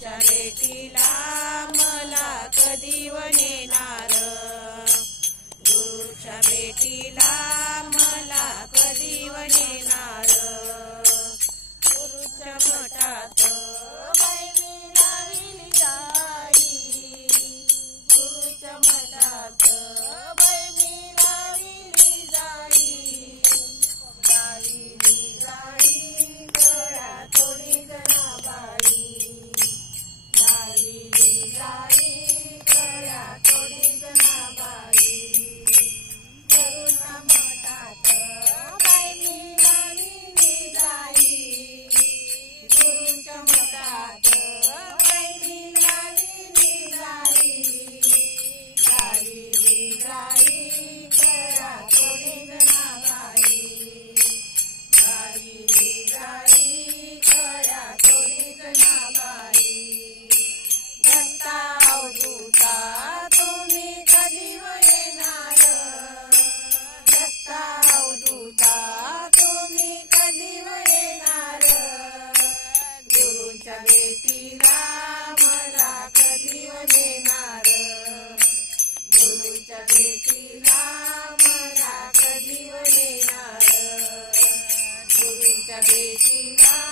गुरुच्या भेटीला मला कधी व नेणार, गुरुच्या भेटीला मला कधी व नेणार, गुरुच्या मठात बाई मी लाविली जाई, गुरुच्या मठात बाई मी लाविली जाई, लाविली जाई कळ्या थोडी जनाबाई, लाविली जाई कळ्या थोडी जनाबाई, गुरुच्या मठात बाई मी लाविली जाई, गुरुच्या मठात बाई मी लाविली जाई, लाविली जाई कळ्या थोडी जनाबाई, लाविली जाई कळ्या थोडी जनाबाई, दत्ता अवधूता तुम्ही कधी व येणार, दत्ता अवधूता तुम्ही कधी व येणार, गुरुच्या भेटीला मला कधी व नेणार, गुरुच्या भेटीला मला कधी व नेणार, गुरुच्या भेटीला